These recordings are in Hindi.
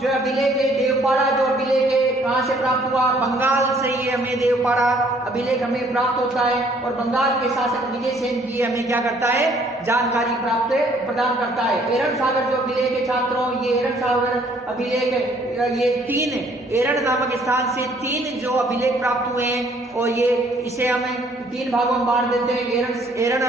जो अभिलेख है देवपाड़ा, जो अभिलेख है कहाँ से प्राप्त हुआ, बंगाल से ये हमें देवपाड़ा अभिलेख हमें प्राप्त होता है और बंगाल के शासक विजय सेन की हमें क्या करता है, जानकारी प्राप्त प्रदान करता है। एरन सागर जो अभिलेख है छात्रों, ये एरन सागर अभिलेख, ये 3 एरन नामक स्थान से 3 जो अभिलेख प्राप्त हुए हैं और ये इसे हमें 3 भागों में बांट देते हैं। एरन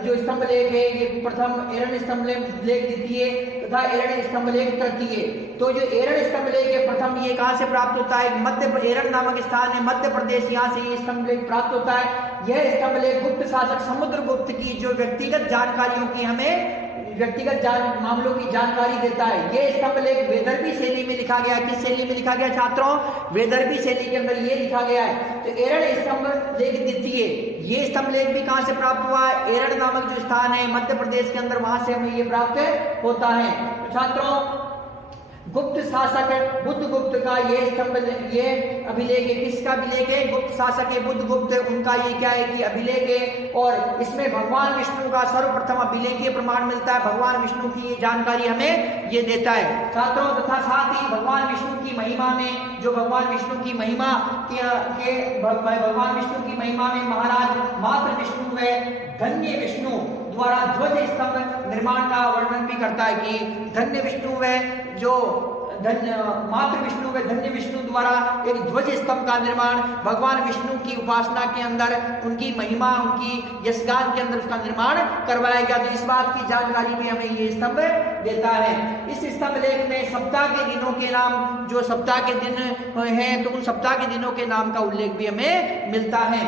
जो स्तंभ लेख है ये प्रथम, एरन स्तंभ लेख द्वितीय तथा एरन स्तंभ लेख तृतीय। तो जो एरन स्तंभ लेख है प्रथम, ये कहाँ से प्राप्त होता है, मध्य एरन नामक स्थान है मध्य प्रदेश, यहाँ से ये स्तंभ लेख प्राप्त होता है। यह स्तंभ लेख गुप्त शासक समुद्रगुप्त की जो व्यक्तिगत जानकारियों की हमें व्यक्तिगत मामलों की जानकारी देता है। यह स्तंभ लेख वैदर्भी शैली में लिखा गया है। किस शैली में लिखा गया छात्रों, वैदर्भी शैली के अंदर ये लिखा गया है। तो एरन स्तंभ लेख द्वितीय, ये स्तंभ लेख भी कहां से प्राप्त हुआ है, एरन नामक जो स्थान है मध्य प्रदेश के अंदर, वहां से हमें ये प्राप्त होता है। तो छात्रों गुप्त शासक बुद्धगुप्त का ये स्तंभ, ये अभिलेख है, किसका अभिलेख है, गुप्त शासक है बुद्धगुप्त, उनका ये क्या है कि अभिलेख है और इसमें भगवान विष्णु का सर्वप्रथम अभिलेखीय प्रमाण मिलता है। भगवान विष्णु की ये जानकारी हमें ये देता है छात्रों। तथा साथ ही भगवान विष्णु की महिमा में, जो भगवान विष्णु की महिमा भगवान विष्णु की महिमा में महाराज मातृ विष्णु व धन्य विष्णु द्वारा ध्वज स्तंभ निर्माण का वर्णन भी करता है कि धन्य विष्णु व जो मातृ विष्णु व धन्य विष्णु द्वारा एक ध्वज स्तंभ का निर्माण भगवान विष्णु की उपासना के अंदर, उनकी महिमा, उनकी यशगान के अंदर उसका निर्माण करवाया गया। तो इस बात की जानकारी भी हमें ये स्तंभ देता है। इस स्तंभ लेख में सप्ताह के दिनों के नाम, जो सप्ताह के दिन हैं तो उन सप्ताह के दिनों के नाम का उल्लेख भी हमें मिलता है।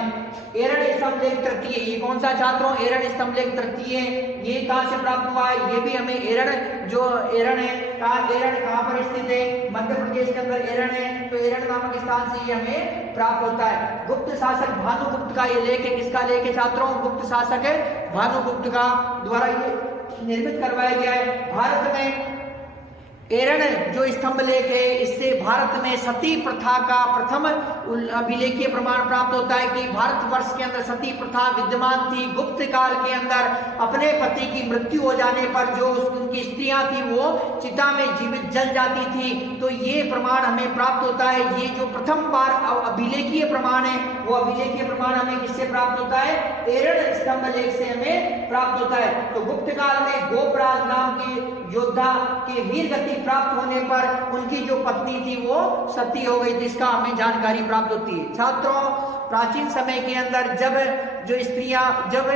एरन स्तंभ लेख तृतीय, ये कौन सा छात्रों, एरन स्तंभ लेख तृतीय, ये कहां से प्राप्त हुआ है, ये भी हमें एरन, जो एरन है एरन कहां पर स्थित है, मध्य प्रदेश के अंदर एरन है, तो एरन नामक स्थान से ये हमें प्राप्त होता है। गुप्त शासक भानुगुप्त का ये लेख है, किसका लेख है छात्रों, गुप्त शासक है भानुगुप्त का द्वारा ये निर्मित करवाया गया है। भारत में एरन जो स्तंभ लेख है, इससे भारत में सती प्रथा का प्रथम अभिलेखीय प्रमाण प्राप्त होता है कि भारतवर्ष के अंदर सती प्रथा विद्यमान थी। गुप्त काल के अंदर अपने पति की मृत्यु हो जाने पर जो उनकी स्त्रियां थी वो चिता में जीवित जल जाती थी। तो ये प्रमाण हमें प्राप्त होता है। ये जो प्रथम बार अभिलेखीय प्रमाण है, वो अभिलेखीय प्रमाण हमें किससे प्राप्त होता है, एरन स्तंभ लेख से हमें प्राप्त होता है। तो गुप्त काल में गोपराज नाम के योद्धा के वीर गति प्राप्त होने पर उनकी जो पत्नी थी वो सती हो गई, जिसका हमें जानकारी प्राप्त होती है। छात्रों प्राचीन समय के अंदर जब जो स्त्रियां जब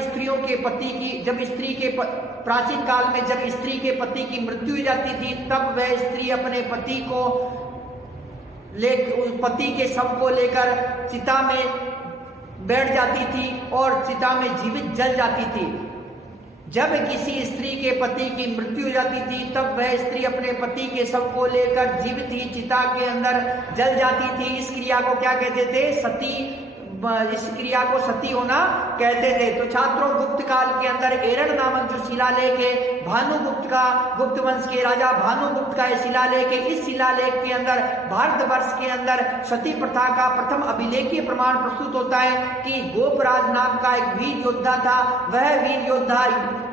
स्त्रियों के पति की जब स्त्री के प्राचीन काल में जब स्त्री के पति की मृत्यु हो जाती थी, तब वह स्त्री अपने पति को पति के शव को लेकर चिता में बैठ जाती थी और चिता में जीवित जल जाती थी। जब किसी स्त्री के पति की मृत्यु हो जाती थी तब वह स्त्री अपने पति के शव को लेकर जीवित ही चिता के अंदर जल जाती थी। इस क्रिया को क्या कहते थे, सती, इस क्रिया को सती होना कहते थे। तो छात्रों गुप्त काल के अंदर एरन नामक जो शिलालेख है, भानुगुप्त का, गुप्त वंश के राजा भानुगुप्त का यह शिलालेख है। इस शिलालेख के अंदर भारतवर्ष के अंदर सती प्रथा का प्रथम अभिलेखीय प्रमाण प्रस्तुत होता है कि गोपराज नाम का एक वीर योद्धा था। वह वीर योद्धा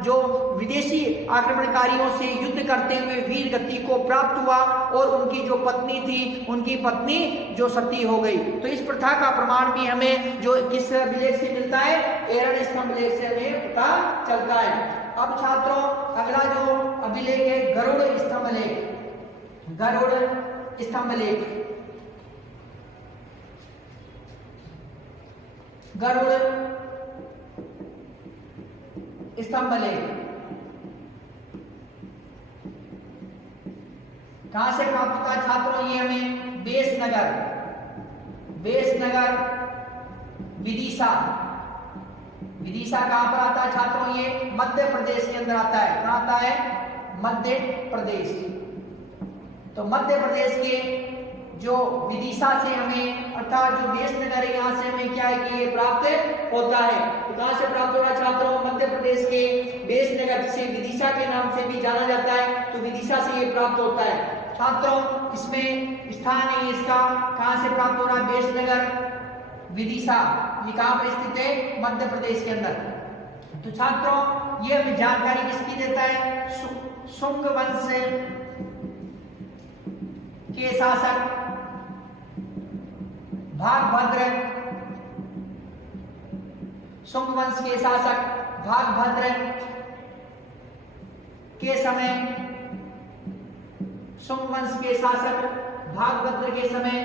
जो विदेशी आक्रमणकारियों से युद्ध करते हुए वीर गति को प्राप्त हुआ और उनकी जो पत्नी थी, उनकी पत्नी जो सती हो गई। तो इस प्रथा का प्रमाण भी हमें जो किस अभिलेख से मिलता है, एरन स्तंभ लेख से हमें पता चलता है। अब छात्रों अगला जो अभिलेख है गरुड़ स्तंभ लेख। गरुड़ स्तंभ लेख, गरुड़ स्तंभ लेख कहां से प्राप्त होता है छात्रों, ये हमें बेसनगर विदिशा कहां पर आता है छात्रों, ये मध्य प्रदेश के अंदर आता है। कहां आता है, मध्य प्रदेश। तो मध्य प्रदेश के जो विदिशा से हमें अर्थात जो बेसनगर है, यहाँ से हमें क्या है कि ये प्राप्त होता है। तो कहां से प्राप्त हो रहा है छात्रों, मध्य प्रदेश के बेसनगर, जिसे विदिशा के नाम से भी जाना जाता है, तो विदिशा से ये प्राप्त होता है। छात्रों इसमें स्थान है इसका, कहां से प्राप्त हो रहा है, बेसनगर विदिशा, ये कहां पर स्थित है, मध्य प्रदेश के अंदर। तो छात्रों ये हमें जानकारी किसकी देता है, शुंग वंश के शासक भागभद्र, शुंग वंश के शासक भागभद्र के समय, शुंग वंश के शासक भागभद्र के समय,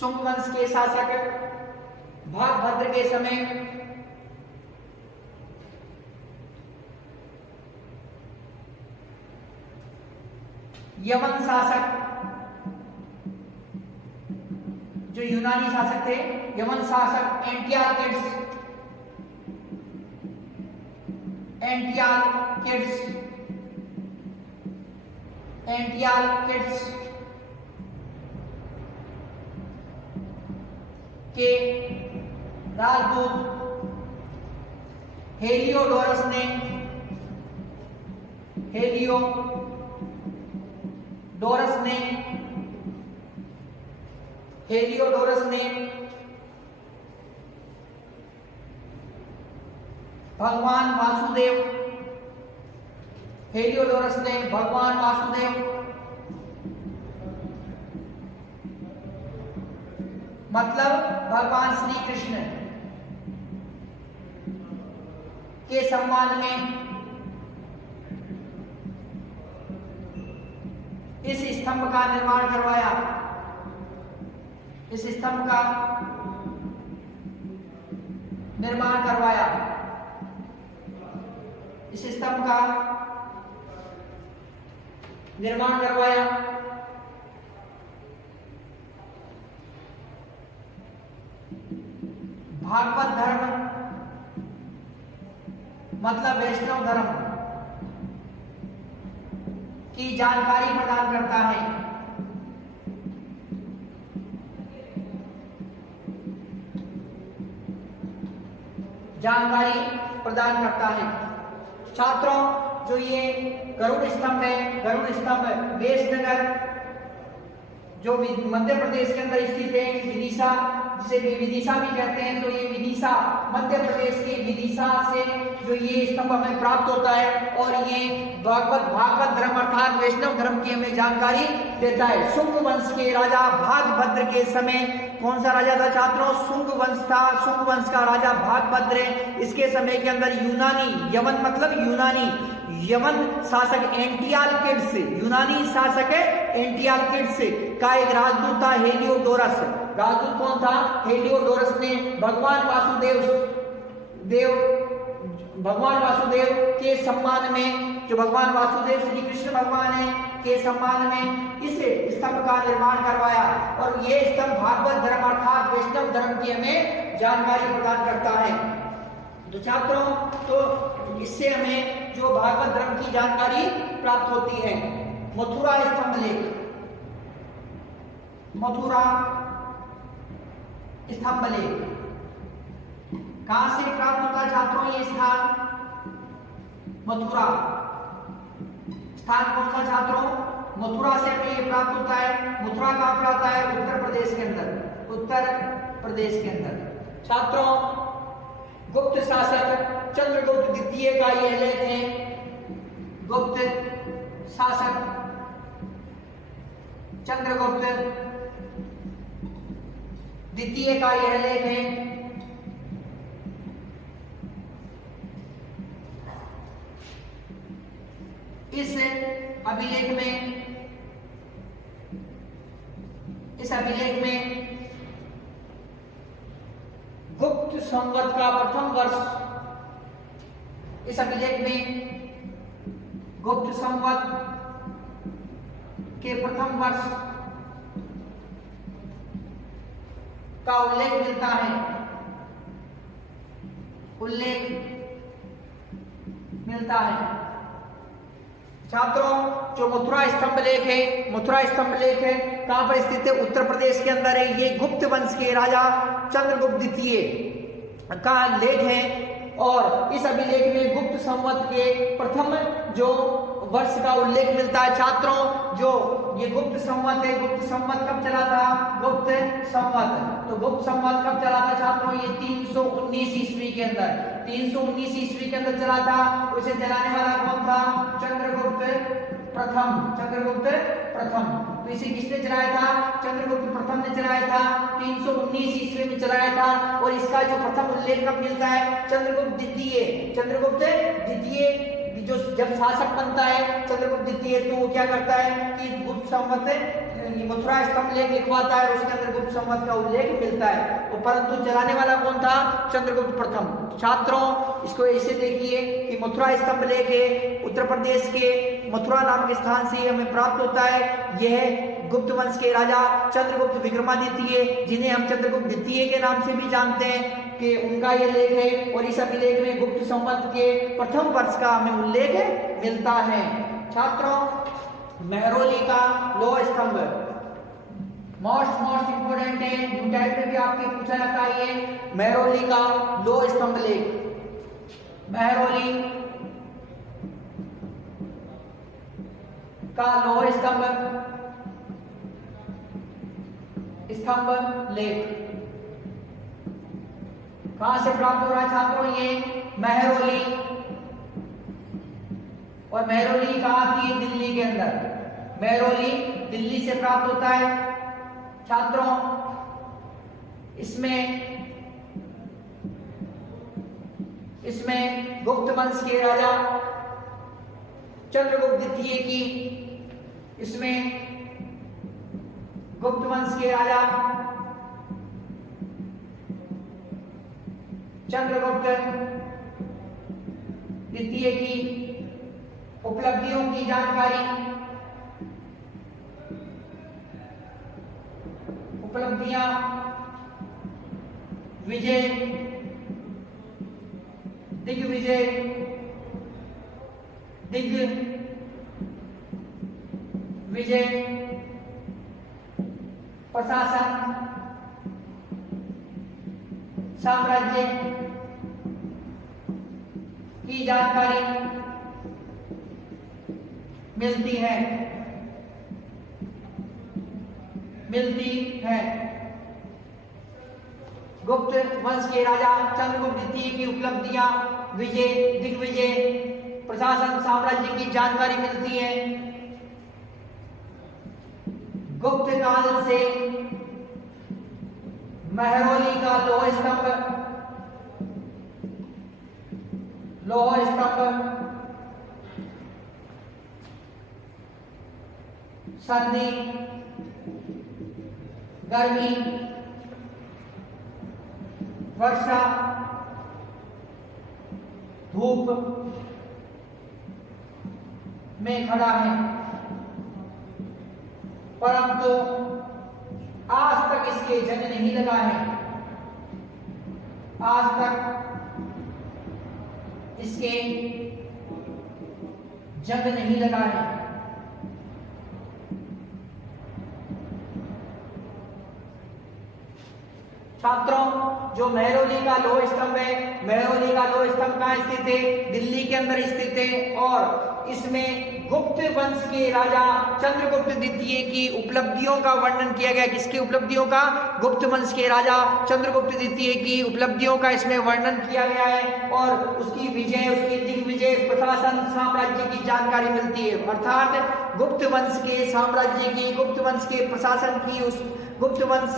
शुंग वंश के शासक भागभद्र के समय यवन शासक, जो यूनानी शासक थे, यवन शासक एंटियालकिड्स, एंटियालकिड्स, एंटियालकिड्स के राजदूत हेलियोडोरस ने, हेलियोडोरस ने भगवान वासुदेव, हेलियोडोरस ने भगवान वासुदेव मतलब भगवान श्री कृष्ण के सम्मान में इस स्तंभ का निर्माण करवाया, इस स्तंभ का निर्माण करवाया, इस स्तंभ का निर्माण करवाया। भागवत धर्म मतलब वैष्णव धर्म की जानकारी प्रदान करता है। जानकारी प्रदान करता है। छात्रों, जो ये गरुड़ स्तंभ है, गरुड़ स्तंभ वेशनगर जो मध्य प्रदेश के अंदर स्थित है, विदिशा जिसे विदिशा भी कहते हैं, तो ये विदिशा मध्य प्रदेश के विदिशा से जो ये स्तंभ हमें प्राप्त होता है और ये भागवत धर्म अर्थात वैष्णव धर्म की हमें जानकारी देता है। शुंग वंश के राजा भागभद्र के समय, कौन सा राजा था छात्रों? शुंग वंश था। शुंग वंश का राजा भागभद्र, इसके समय के अंदर यूनानी, यवन मतलब यूनानी, यवन शासक एंटियालकिड्स, यूनानी शासक एंटियालकिड्स का एक राजदूत था हेलियोडोरस। राजदूत कौन था? हेलियोडोरस ने भगवान वासुदेव के सम्मान में, जो भगवान वासुदेव श्री कृष्ण भगवान है के सम्मान में इस स्तंभ का निर्माण करवाया और ये स्तंभ भागवत धर्म अर्थात वैष्णव धर्म की हमें जानकारी प्रदान करता है। तो छात्रों, तो इससे हमें जो भागवत धर्म की जानकारी प्राप्त होती है। मथुरा स्तंभ लेख, मथुरा स्तंभ लेख कहां से प्राप्त होता है छात्रों? ये स्थान मथुरा, स्थान कौन सा छात्रों? मथुरा से हमें ये प्राप्त होता है। मथुरा कहां पर आता है? उत्तर प्रदेश के अंदर, उत्तर प्रदेश के अंदर। छात्रों, गुप्त शासक चंद्रगुप्त द्वितीय का यह लेख है। गुप्त शासक चंद्रगुप्त द्वितीय का यह लेख है। इस अभिलेख में गुप्त संवत का प्रथम वर्ष, इस अभिलेख में गुप्त संवत के प्रथम वर्ष का उल्लेख मिलता है, उल्लेख मिलता है। छात्रों, जो मथुरा स्तंभ लेख है, मथुरा स्तंभ लेख है कहां पर स्थित है? उत्तर प्रदेश के अंदर है। ये गुप्त वंश के राजा चंद्रगुप्त द्वितीय का लेख है और इस अभिलेख में गुप्त संवत के प्रथम जो वर्ष का उल्लेख मिलता है। छात्रों, जो ये गुप्त संवत है, गुप्त संवत कब चला था? गुप्त संवत, तो गुप्त संवत कब चला था छात्रों? ये 319 ईस्वी के अंदर, 319 ईस्वी के अंदर चला था। उसे चलाने वाला कौन था? चंद्रगुप्त प्रथम, चंद्रगुप्त प्रथम। तो इसे किसने चलाया था? चंद्रगुप्त प्रथम ने चलाया था, 319 ईस्वी में चलाया था। और इसका जो प्रथम उल्लेख कब मिलता है? चंद्रगुप्त द्वितीय, चंद्रगुप्त द्वितीय जो जब शासक बनता है चंद्रगुप्त द्वितीय, तो वो क्या करता है कि गुप्त संवत मथुरा स्तंभ लेख लिखवाता है और उसके अंदर गुप्त संवत का उल्लेख मिलता है। तो परंतु चलाने वाला कौन था? चंद्रगुप्त प्रथम। छात्रों इसको ऐसे देखिए कि मथुरा स्तंभ लेख उत्तर प्रदेश के मथुरा नामक स्थान से हमें प्राप्त होता है। यह गुप्त वंश के राजा चंद्रगुप्त विक्रमादित्य, जिन्हें हम चंद्रगुप्त द्वितीय के नाम से भी जानते हैं, कि उनका ये लेख है। और इस अभिलेख में गुप्त संवत के प्रथम वर्ष का हमें उल्लेख मिलता है। छात्रों मेहरौली का लौह स्तंभ मोस्ट इंपोर्टेंट है, न्यू टाइप में भी आपके पूछा जाता है। ये मेहरौली का लौह स्तंभ लेख, मेहरौली का लौह स्तंभ लेख कहां से प्राप्त हो रहा है छात्रों? ये मेहरौली, और मेहरौली कहां आती है? दिल्ली के अंदर। मेहरौली दिल्ली से प्राप्त होता है। छात्रों इसमें गुप्त वंश के राजा चंद्रगुप्त द्वितीय की, इसमें गुप्त वंश के राजा चंद्रगुप्त द्वितीय की उपलब्धियों की जानकारी, उपलब्धियां, विजय, दिग्विजय, प्रशासन, साम्राज्य की जानकारी मिलती है। गुप्त वंश के राजा चंद्रगुप्त द्वितीय की उपलब्धियां, विजय, दिग्विजय, प्रशासन, साम्राज्य की जानकारी मिलती है। गुप्त काल से मेहरौली का लौह स्तंभ सर्दी, गर्मी, वर्षा, धूप में खड़ा है, परंतु आज तक इसके जंग नहीं लगा है। आज तक इसके जंग नहीं लगा है। छात्रों जो मेहरौली का लौह स्तंभ है, मेहरौली का लौह स्तंभ कहाँ स्थित है? दिल्ली के अंदर स्थित है। और इसमें गुप्त वंश के राजा चंद्रगुप्त द्वितीय की उपलब्धियों का वर्णन किया गया। किसकी उपलब्धियों का? गुप्त वंश के राजा चंद्रगुप्त द्वितीय की उपलब्धियों का इसमें वर्णन किया गया है। और उसकी विजय, उसकी दिग्विजय, प्रशासन, साम्राज्य की जानकारी मिलती है। अर्थात गुप्त वंश के साम्राज्य की, गुप्त वंश के प्रशासन की, उस गुप्त वंश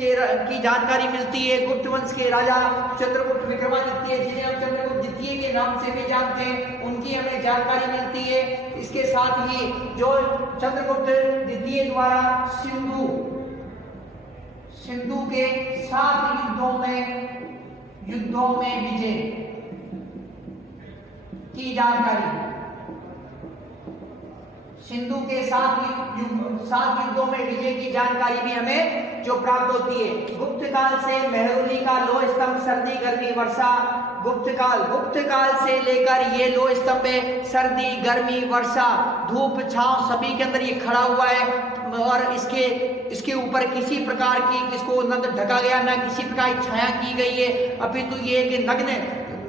की जानकारी मिलती है। गुप्त वंश के राजा चंद्रगुप्त विक्रमादित्य, जिन्हें हम चंद्रगुप्त द्वितीय के नाम से भी जानते हैं, उनकी हमें जानकारी मिलती है। इसके साथ ही जो चंद्रगुप्त द्वितीय द्वारा सिंधु के 7 युद्धों में विजय की जानकारी, सिंधु के 7 युद्धों में विजय की जानकारी भी हमें जो प्राप्त होती है। गुप्त काल से मेहरौली का लौह स्तंभ सर्दी, गर्मी, वर्षा, गुप्त काल से लेकर ये लौह स्तंभ है। सर्दी, गर्मी, वर्षा, धूप, छांव सभी के अंदर ये खड़ा हुआ है। और इसके ऊपर किसी प्रकार की इसको न ढका गया, न किसी प्रकार की छाया की गई है। अपितु ये कि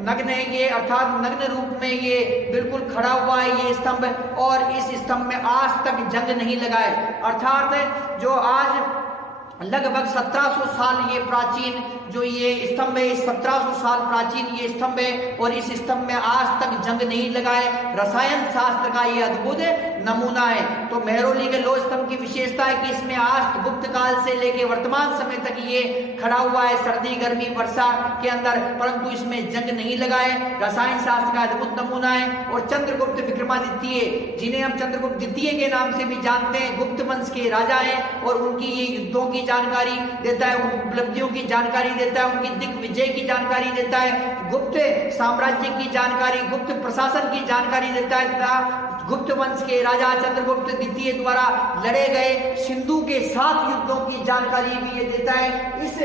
नग्न है ये, अर्थात नग्न रूप में ये बिल्कुल खड़ा हुआ है ये स्तंभ। और इस स्तंभ में आज तक जंग नहीं लगा है। अर्थात जो आज लगभग 1700 साल ये प्राचीन जो ये स्तंभ है, 1700 साल प्राचीन ये स्तंभ है और इस स्तंभ में आज तक जंग नहीं लगा है। रसायन शास्त्र का ये अद्भुत नमूना है। तो मेहरौली के लोह स्तंभ की विशेषता है कि इसमें आज गुप्त काल से लेकर वर्तमान समय तक ये खड़ा हुआ है, सर्दी गर्मी वर्षा के अंदर, परंतु इसमें जंग नहीं लगा है। रसायन शास्त्र का अद्भुत नमूना है। और चंद्रगुप्त विक्रमादित्य, जिन्हें हम चंद्रगुप्त द्वितीय के नाम से भी जानते हैं, गुप्त वंश के राजा हैं और उनकी ये युद्धों की जानकारी देता है, उन उपलब्धियों की जानकारी देता है, उनकी दिग्विजय की जानकारी देता है, गुप्त साम्राज्य की जानकारी, गुप्त प्रशासन की जानकारी देता है। गुप्त वंश के राजा चंद्रगुप्त द्वितीय द्वारा लड़े गए सिंधु के 7 युद्धों की जानकारी भी ये देता है। इस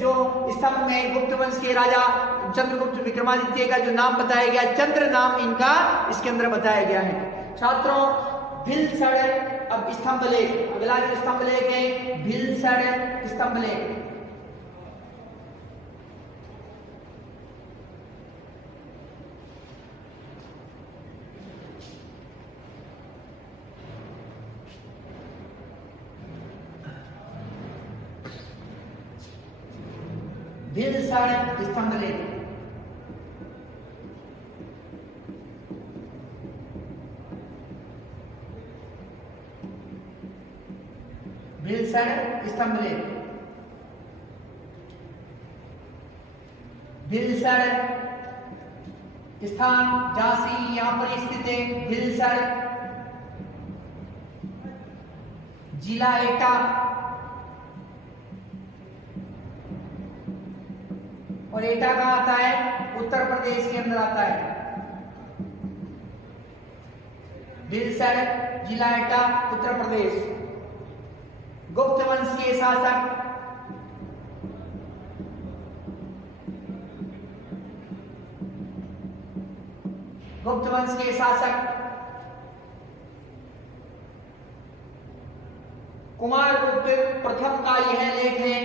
जो स्तंभ में गुप्त वंश के राजा चंद्रगुप्त विक्रमादित्य का जो नाम बताया गया, चंद्र नाम इनका इसके अंदर बताया गया है। छात्रों, भिलसर अब स्तंभ लेख, अगला जो स्तंभ लेख है भिलसर स्तंभ लेख। भिलसर स्तंभ लेख। भिलसर स्तंभ लेख। भिलसर स्थान झांसी यहां पर स्थित है। भिलसर जिला एटा और एटा कहां आता है? उत्तर प्रदेश के अंदर आता है। भिलसर जिला एटा उत्तर प्रदेश। गुप्त वंश के शासक कुमारगुप्त प्रथम का यह लेख है।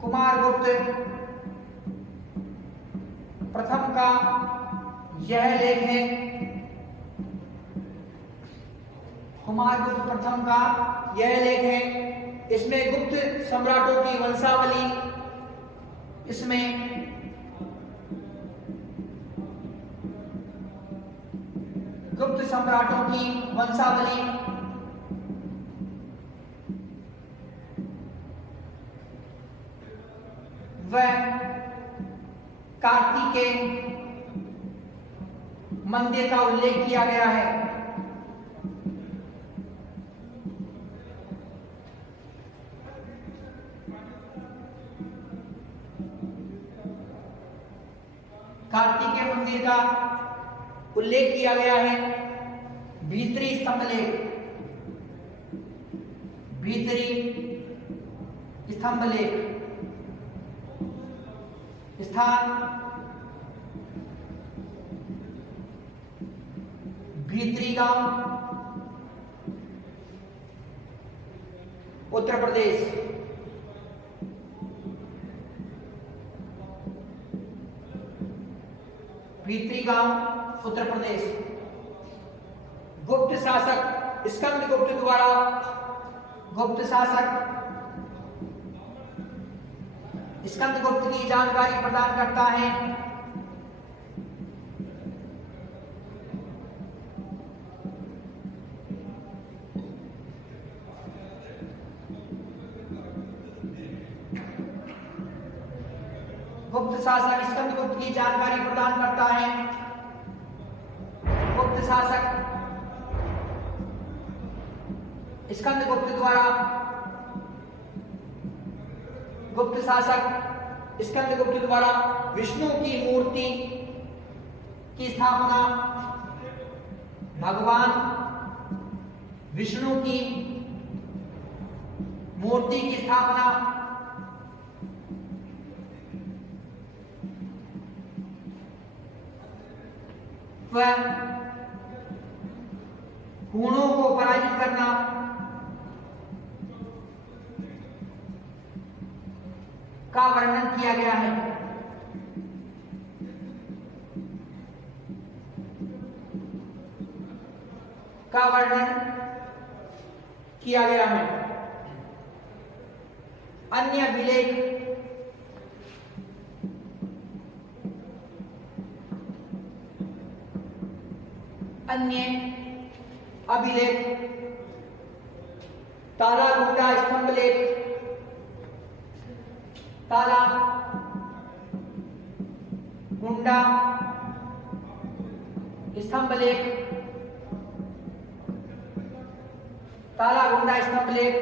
कुमारगुप्त प्रथम का यह लेख है। कुमारगुप्त प्रथम का यह लेख है। इसमें गुप्त सम्राटों की वंशावली, इसमें गुप्त सम्राटों की वंशावली, वह कार्तिकेय मंदिर का उल्लेख किया गया है। कार्तिकेय मंदिर का उल्लेख किया गया है। भीतरी स्तंभ लेख, भीतरी स्तंभ लेख। स्थान भीतरी गांव उत्तर प्रदेश। भीतरी गांव उत्तर प्रदेश। गुप्त शासक स्कंदगुप्त द्वारा, गुप्त शासक स्कंदगुप्त की जानकारी प्रदान करता है। गुप्त शासक स्कंदगुप्त की जानकारी प्रदान करता है। गुप्त शासक स्कंदगुप्त द्वारा, गुप्त शासक स्कंदगुप्त द्वारा विष्णु की मूर्ति की स्थापना, भगवान विष्णु की मूर्ति की स्थापना, वह हूणों को पराजित करना, का वर्णन किया गया है। का वर्णन किया गया है। अन्य अभिलेख तालागुंडा स्तंभ लेख, तालागुंडा स्तंभ लेख, तालागुंडा स्तंभ लेख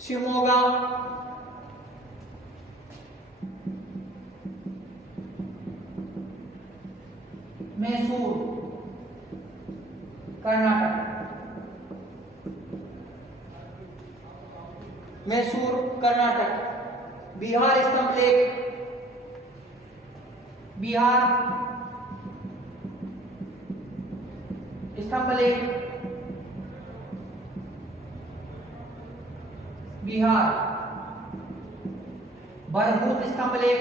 शिवमोगा, मैसूर कर्नाटक, मैसूर कर्नाटक। बिहार स्तंभ लेख, बिहार स्तंभ लेख, बिहार। बरहूत स्तंभ लेख,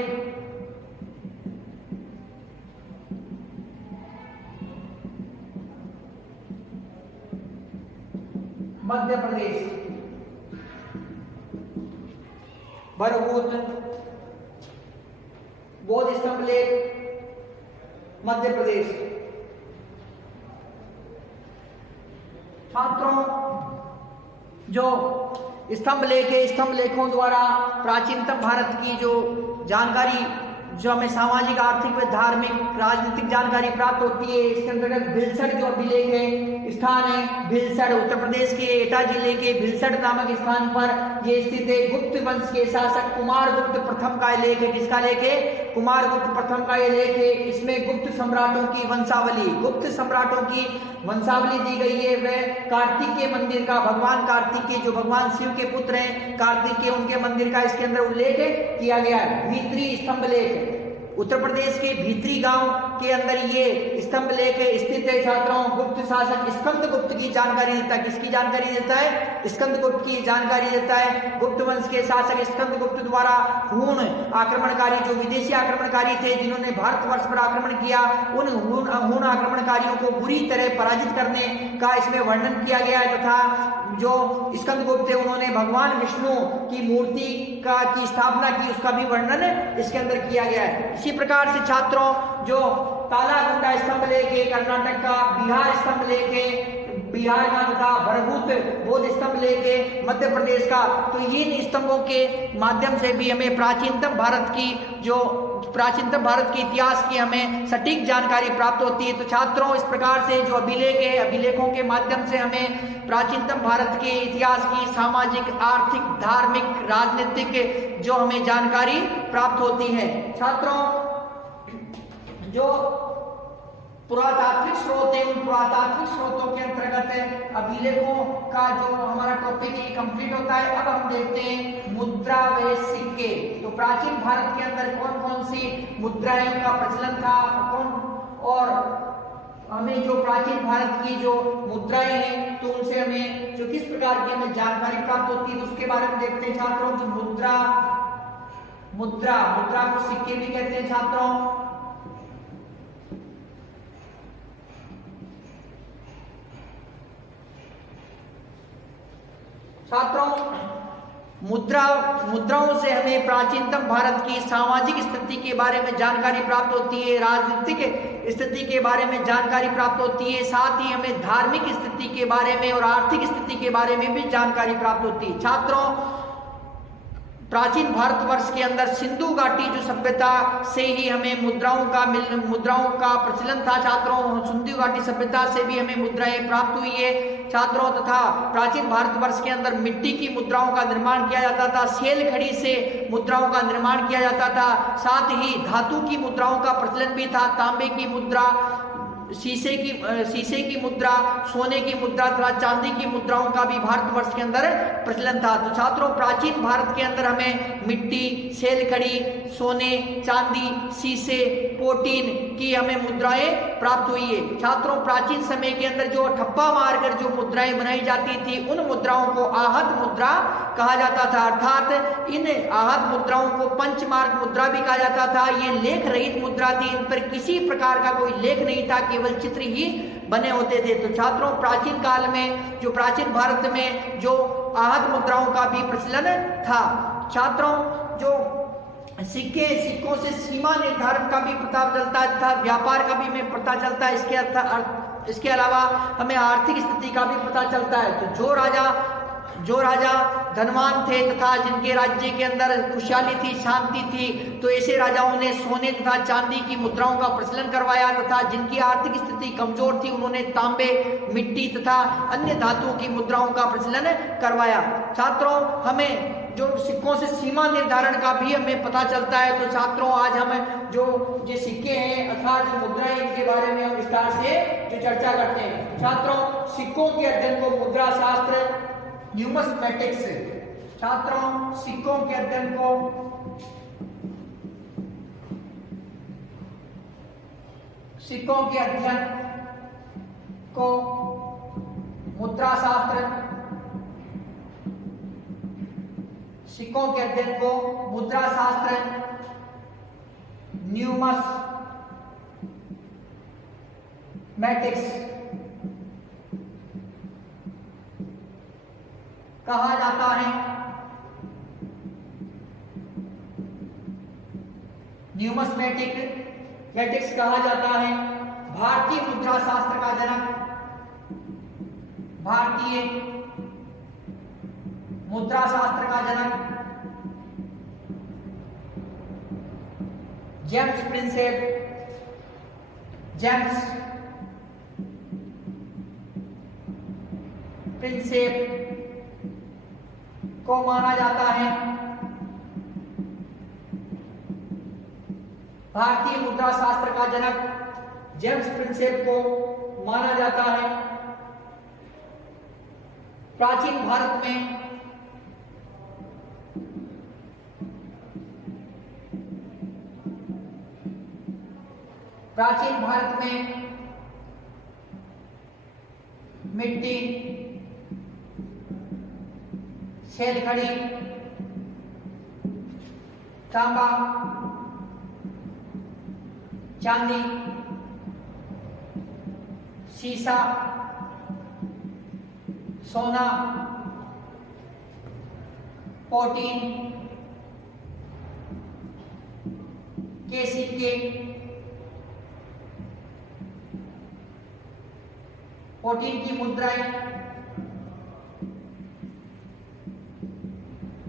मध्य प्रदेश। बरहूत बौद्ध स्तंभ लेख, मध्य प्रदेश। छात्रों, जो स्तंभ लेख है, स्तंभ लेखों द्वारा प्राचीनतम भारत की जो जानकारी, जो हमें सामाजिक, आर्थिक व धार्मिक, राजनीतिक जानकारी प्राप्त होती है, इसके अंतर्गत भिलसर जो अभिलेख है, स्थान है भिलसर, उत्तर प्रदेश के एटा जिले के भिलसर नामक स्थान पर ये स्थित है। गुप्त वंश के शासक कुमारगुप्त प्रथम का लेख है। किसका लेख है? कुमारगुप्त प्रथम का ये लेख है। इसमें गुप्त सम्राटों की वंशावली, गुप्त सम्राटों की वंशावली दी गई है। वह कार्तिक के मंदिर का, भगवान कार्तिक के, जो भगवान शिव के पुत्र हैं कार्तिक के, उनके मंदिर का इसके अंदर उल्लेख किया गया है। भीतरी स्तंभ लेख, उत्तर प्रदेश के भीतरी गांव के अंदर ये स्तंभ लेख स्थित है। छात्रों, गुप्त शासक स्कंदगुप्त की जानकारी देता है। किसकी जानकारी देता है? स्कंदगुप्त की जानकारी देता है। गुप्त वंश के शासक स्कंदगुप्त द्वारा हूण आक्रमणकारी, जो विदेशी आक्रमणकारी थे जिन्होंने भारतवर्ष पर आक्रमण किया, उन हूण आक्रमणकारियों को बुरी तरह पराजित करने का इसमें वर्णन किया गया है। तथा जो स्कंदगुप्त थे उन्होंने भगवान विष्णु की मूर्ति की स्थापना की, उसका भी वर्णन इसके अंदर किया गया है। इसी प्रकार से छात्रों, जो तालागुंडा स्तंभ लेख है कर्नाटक का, बिहार स्तंभ लेख है बिहार का, तथा बरहूत बौद्ध स्तंभ लेख है मध्य प्रदेश का, तो इन स्तंभों के माध्यम से भी हमें प्राचीनतम भारत के इतिहास की हमें सटीक जानकारी प्राप्त होती है। तो छात्रों, इस प्रकार से जो अभिलेख है, अभिलेखों के माध्यम से हमें प्राचीनतम भारत के इतिहास की सामाजिक, आर्थिक, धार्मिक, राजनीतिक जो हमें जानकारी प्राप्त होती है। छात्रों, जो पुरातात्विक स्रोत है, उन पुरातात्विक स्रोतों के अंतर्गत अभिलेखों का जो हमारा टॉपिक है कंप्लीट होता है। अब हम देखते हैं मुद्रा व सिक्के। तो प्राचीन भारत के अंदर कौन कौन सी मुद्राएं का प्रचलन था, और हमें जो प्राचीन भारत की जो मुद्राएं हैं, तो उनसे हमें जो किस प्रकार की हमें जानकारी प्राप्त होती है, तो उसके बारे में देखते हैं। छात्रों, जो मुद्रा को सिक्के भी कहते हैं। छात्रों, मुद्राओं से हमें प्राचीनतम भारत की सामाजिक स्थिति के बारे में जानकारी प्राप्त होती है, राजनीतिक स्थिति के बारे में जानकारी प्राप्त होती है, साथ ही हमें धार्मिक स्थिति के बारे में और आर्थिक स्थिति के बारे में भी जानकारी प्राप्त होती है। छात्रों, प्राचीन भारतवर्ष के अंदर सिंधु घाटी जो सभ्यता से ही हमें मुद्राओं का प्रचलन था। छात्रों, सिंधु घाटी सभ्यता से भी हमें मुद्राएं प्राप्त हुई है। छात्रों, तथा प्राचीन भारतवर्ष के अंदर मिट्टी की मुद्राओं का निर्माण किया जाता था, सेल खड़ी से मुद्राओं का निर्माण किया जाता था, साथ ही धातु की मुद्राओं का प्रचलन भी था। तांबे की मुद्रा, शीशे की मुद्रा, सोने की मुद्रा तथा चांदी की मुद्राओं का भी भारतवर्ष के अंदर प्रचलन था। तो छात्रों, प्राचीन भारत के अंदर हमें मिट्टी, सेल खड़ी, सोने, चांदी, शीशे, 14 की हमें मुद्राएं प्राप्त हुई है। छात्रों, प्राचीन समय के अंदर जो ठप्पा मारकर जो मुद्राएं बनाई जाती थी उन मुद्राओं को आहत मुद्रा कहा जाता था, अर्थात इन आहत मुद्राओं को पंचमार्क मुद्रा भी कहा जाता था। ये लेख रहित मुद्रा थी, इन पर किसी प्रकार का कोई लेख नहीं था, केवल चित्र ही बने होते थे। तो छात्रों, प्राचीन काल में जो प्राचीन भारत में जो आहत मुद्राओं का भी प्रचलन था। छात्रों, जो सिक्कों से सीमा निर्धारण का भी पता चलता था, व्यापार का भी हमें पता चलता है। इसके अलावा हमें आर्थिक स्थिति का भी पता चलता है। तो जो राजा धनवान थे तथा जिनके राज्य के अंदर खुशहाली थी, शांति थी, तो ऐसे राजाओं ने सोने तथा चांदी की मुद्राओं का प्रचलन करवाया, तथा जिनकी आर्थिक स्थिति कमजोर थी उन्होंने तांबे, मिट्टी तथा अन्य धातुओं की मुद्राओं का प्रचलन करवाया। छात्रों, हमें जो सिक्कों से सीमा निर्धारण का भी हमें पता चलता है। तो छात्रों, आज हम जो ये सिक्के हैं अर्थात जो मुद्राएं, इनके बारे में हम विस्तार से जो चर्चा करते हैं। छात्रों, सिक्कों के अध्ययन को मुद्रा शास्त्र, न्यूमिस्मेटिक्स, छात्रों सिक्कों के अध्ययन को मुद्रा शास्त्र, सिक्कों के अध्ययन को मुद्रा शास्त्र, न्यूमिस्मेटिक्स कहा जाता है। न्यूमिस्मेटिक्स कहा जाता है। भारतीय मुद्रा शास्त्र का जनक, भारतीय मुद्रा शास्त्र का जनक जेम्स प्रिंसेप को माना जाता है। भारतीय मुद्रा शास्त्र का जनक जेम्स प्रिंसेप को माना जाता है। प्राचीन भारत में मिट्टी, शैलखड़ी, तांबा, चांदी, सीसा, सोना, प्रोटीन के सिक्के, प्रोटीन की मुद्राएं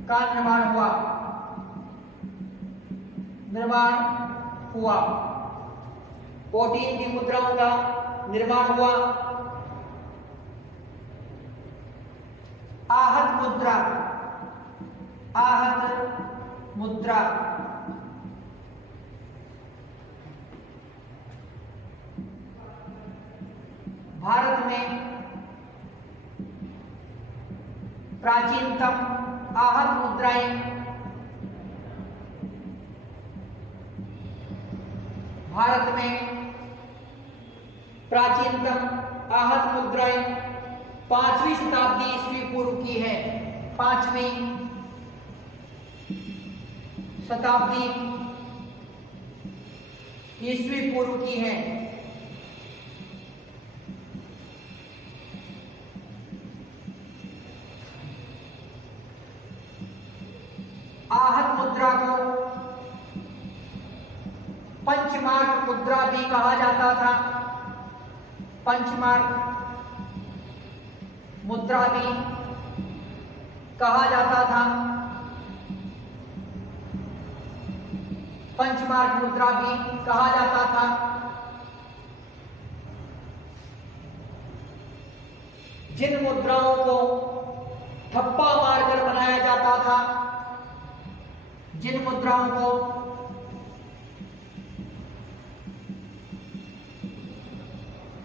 का निर्माण हुआ। प्रोटीन की मुद्राओं का निर्माण हुआ। आहत मुद्रा भारत में प्राचीनतम आहत मुद्राएं भारत में प्राचीनतम आहत मुद्राएं 5वीं शताब्दी ईस्वी पूर्व की है। 5वीं शताब्दी ईस्वी पूर्व की है। आहत मुद्रा को पंचमार्क मुद्रा भी कहा जाता था। पंचमार्क मुद्रा भी कहा जाता था। पंचमार्क मुद्रा भी कहा जाता था। जिन मुद्राओं को ठप्पा मारकर बनाया जाता था, जिन मुद्राओं को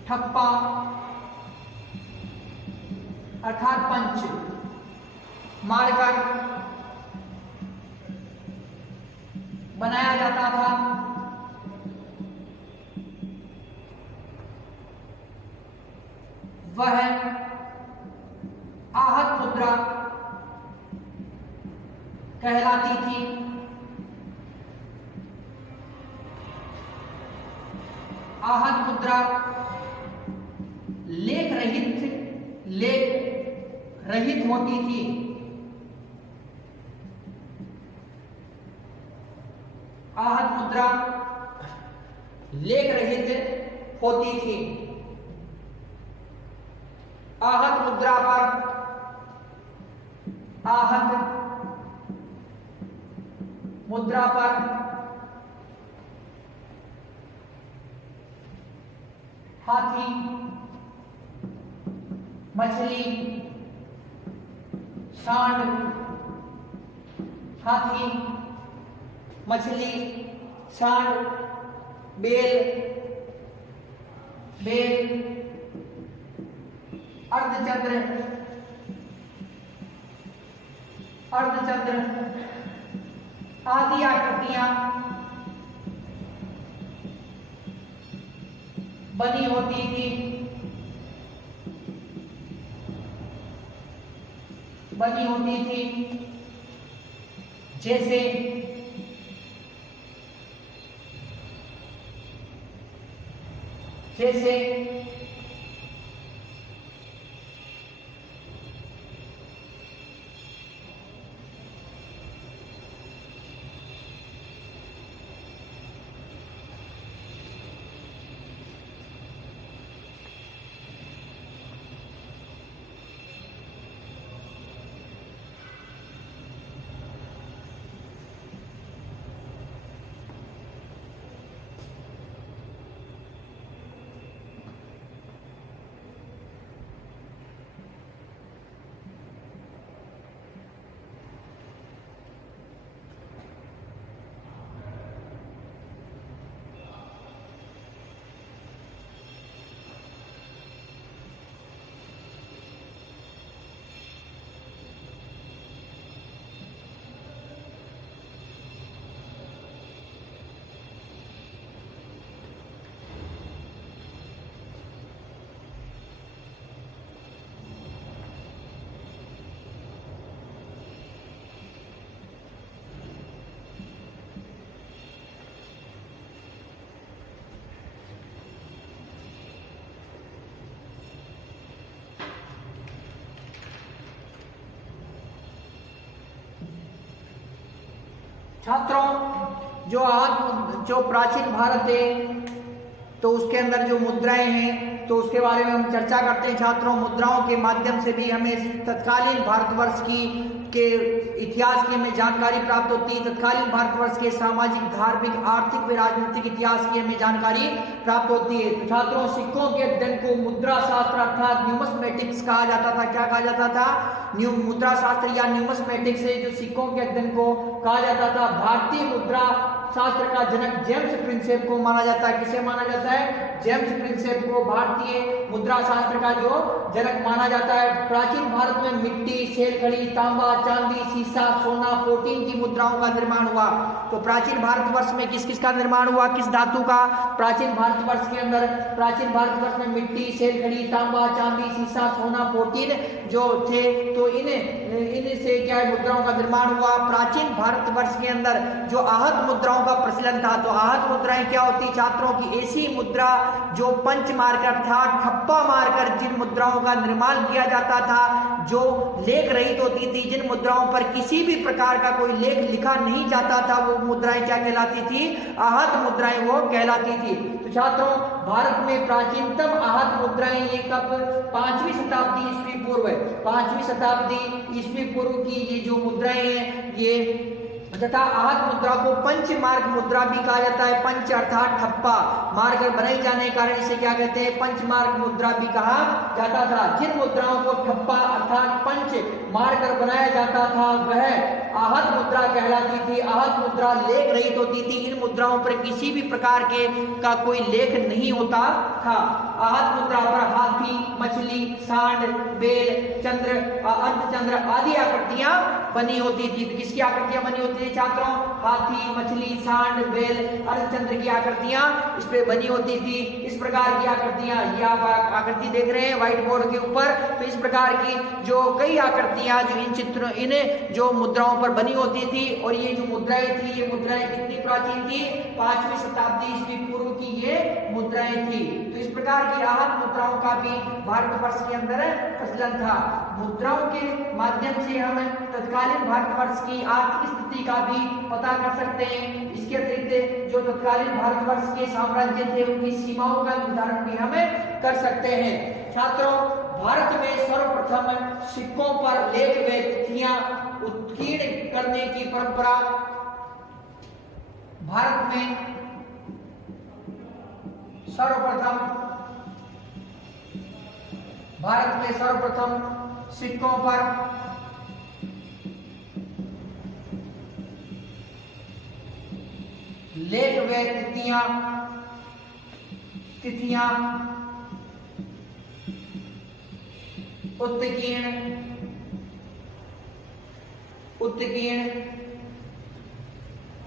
ठप्पा अर्थात पंच मारकर बनाया जाता था, वह आहत मुद्रा कहलाती थी। आहत मुद्रा लेख रहित होती थी। आहत मुद्रा लेख रहित होती थी। आहत मुद्रा पर हाथी, मछली, सांड, हाथी, मछली, सांड, बेल, अर्धचंद्र आदि आकृतियां बनी होती थी। जैसे छात्रों, जो प्राचीन भारत है तो उसके अंदर जो मुद्राएं हैं तो उसके बारे में हम चर्चा करते हैं। छात्रों, मुद्राओं के माध्यम से भी हमें तत्कालीन भारतवर्ष के इतिहास की हमें जानकारी प्राप्त होती है। तत्कालीन भारतवर्ष के सामाजिक, धार्मिक, आर्थिक व राजनीतिक इतिहास की हमें जानकारी प्राप्त होती है। तो छात्रों, सिक्कों के अध्ययन को मुद्रा शास्त्र अर्थात न्यूमिस्मेटिक्स कहा जाता था। क्या कहा जाता था? मुद्रा शास्त्र या न्यूमिस्मेटिक्स से जो सिक्कों के अध्ययन को कहा जाता था। भारतीय मुद्रा शास्त्र का जनक जेम्स प्रिंसेप को माना जाता है। किसे माना जाता है? जेम्स प्रिंसेप को भारतीय मुद्रा शास्त्र का जो जनक माना जाता है। प्राचीन भारत में मिट्टी, शेलखड़ी, तांबा, चांदी, सीसा, सोना, प्रोटीन की मुद्राओं का निर्माण हुआ। तो प्राचीन भारतवर्ष में किस किस का निर्माण हुआ? किस धातु का? प्राचीन भारतवर्ष के अंदर प्राचीन भारतवर्ष में मिट्टी, शेलखड़ी, तांबा, चांदी, सीसा, सोना, प्रोटीन जो थे तो इनसे क्या है मुद्राओं का निर्माण हुआ। प्राचीन भारतवर्ष के अंदर जो आहत मुद्राओं का प्रचलन था। तो आहत मुद्राएं क्या होती? छात्रों की ऐसी मुद्रा जो पंच मारकर था, ठप्पा मारकर जिन मुद्राओं का निर्माण किया जाता था, जो लेख रहित होती थी, जिन मुद्राओं पर किसी भी प्रकार का कोई लेख लिखा नहीं जाता था, वो मुद्राएं क्या कहलाती थी? आहत मुद्राएं वो कहलाती थी। तो छात्रों, भारत में प्राचीनतम आहत मुद्राएं ये कब? 5वीं शताब्दी ईस्वी पूर्व है। 5वीं शताब्दी ईस्वी पूर्व की ये जो मुद्राएं हैं ये तथा आहत मुद्रा को पंच मार्ग मुद्रा भी कहा जाता है। पंच अर्थात ठप्पा मारकर बनाई जाने के कारण इसे क्या कहते हैं? पंच मार्ग मुद्रा भी कहा जाता था। जिन मुद्राओं को ठप्पा अर्थात पंच मारकर बनाया जाता था वह आहत मुद्रा कहलाती थी। आहत मुद्रा लेख रहित होती थी। इन मुद्राओं पर किसी भी प्रकार का कोई लेख नहीं होता था। आहत मुद्रा पर हाथी, मछली, सांड, बेल, चंद्र, अर्धचंद्र आदि आकृतियां बनी होती थी। तो किसकी आकृतियां बनी होती थी छात्रों? हाथी, मछली, सांड, बेल, अर्धचंद्र की आकृतियां इस पे बनी होती थी। इस प्रकार की आकृतियां, ये आप आकृति देख रहे हैं व्हाइट बोर्ड के ऊपर। तो इस प्रकार की जो कई आकृतियां जो इन चित्रों, इन जो मुद्राओं पर बनी होती थी, और ये जो मुद्राएं थी, ये मुद्राएं कितनी प्राचीन थी? 5वीं शताब्दी ईस्वी पूर्व की ये मुद्राएं थी। तो इस प्रकार की आहत मुद्राओं का भी भारतवर्ष के अंदर प्रचलन था। मुद्राओं के माध्यम से हम तत्कालीन भारतवर्ष की आर्थिक स्थिति का भी पता कर सकते हैं। इसके अतिरिक्त जो तत्कालीन भारतवर्ष के साम्राज्य थे उनकी सीमाओं का निर्धारण भी हम कर सकते हैं। छात्रों, भारत में सर्वप्रथम सिक्कों पर लेख व तिथियां उत्कीर्ण करने की परंपरा भारत में सर्वप्रथम सिक्कों पर लेख व तिथियां उत्कीर्ण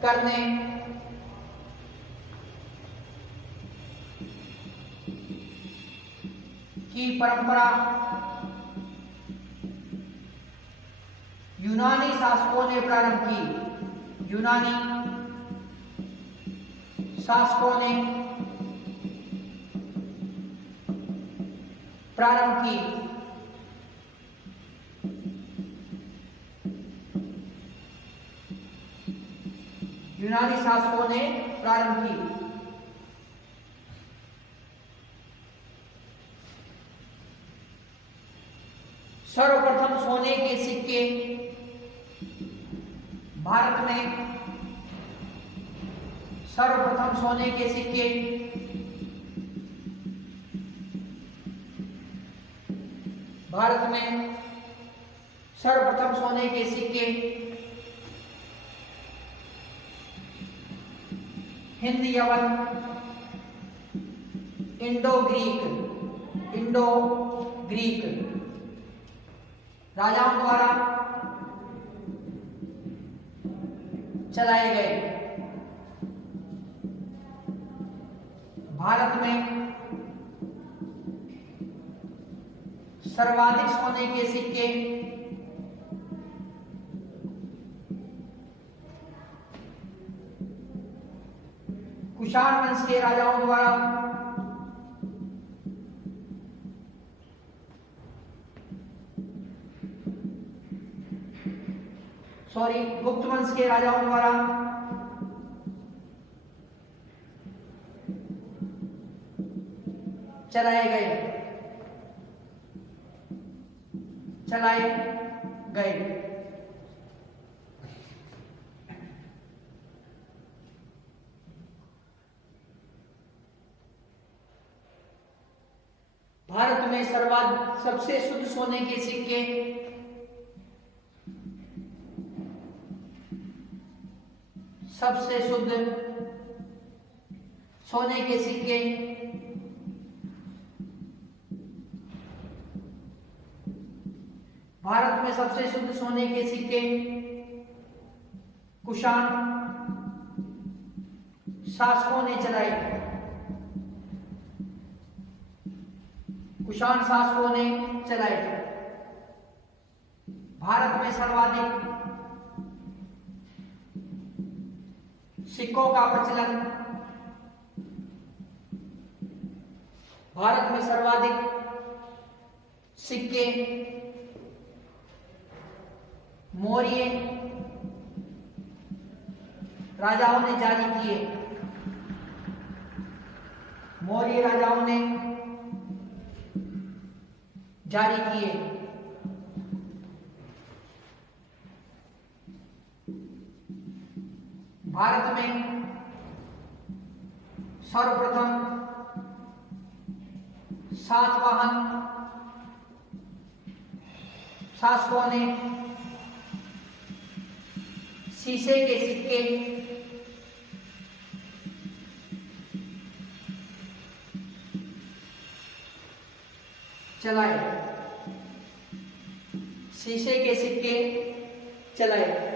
करने की परंपरा यूनानी शासकों ने प्रारंभ की। यूनानी शासकों ने प्रारंभ की। यूनानी शासकों ने प्रारंभ की। सर्वप्रथम सोने के सिक्के भारत में सर्वप्रथम सोने के सिक्के भारत में सर्वप्रथम सोने के सिक्के हिंद यवन इंडो ग्रीक राजाओं द्वारा चलाए गए। भारत में सर्वाधिक सोने के सिक्के कुषाण वंश के राजाओं द्वारा गुप्त वंश के राजाओं द्वारा चलाए गए। भारत में सबसे शुद्ध सोने के सिक्के सबसे शुद्ध सोने के सिक्के भारत में सबसे शुद्ध सोने के सिक्के कुषाण शासकों ने चलाए। कुषाण शासकों ने चलाए। भारत में सर्वाधिक सिक्कों का प्रचलन भारत में सर्वाधिक सिक्के मौर्य राजाओं ने जारी किए। मौर्य राजाओं ने जारी किए। भारत में सर्वप्रथम सातवाहन शासकों ने शीशे के सिक्के चलाए, शीशे के सिक्के चलाए।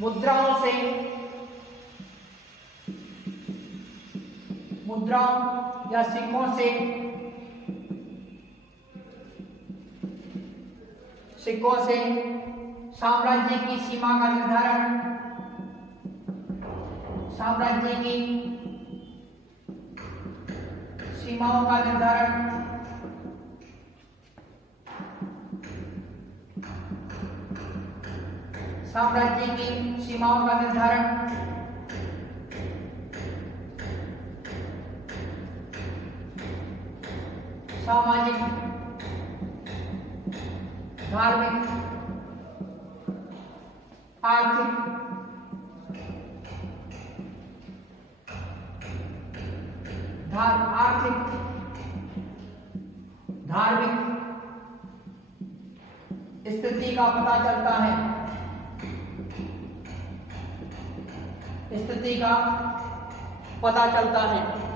मुद्राओं से, मुद्राओं या सिक्कों से, सिक्कों से साम्राज्य की सीमा का निर्धारण, साम्राज्य की सीमाओं का निर्धारण, साम्राज्य की सीमाओं का निर्धारण, सामाजिक, धार्मिक, आर्थिक, धार्मिक स्थिति का पता चलता है, स्थिति का पता चलता है।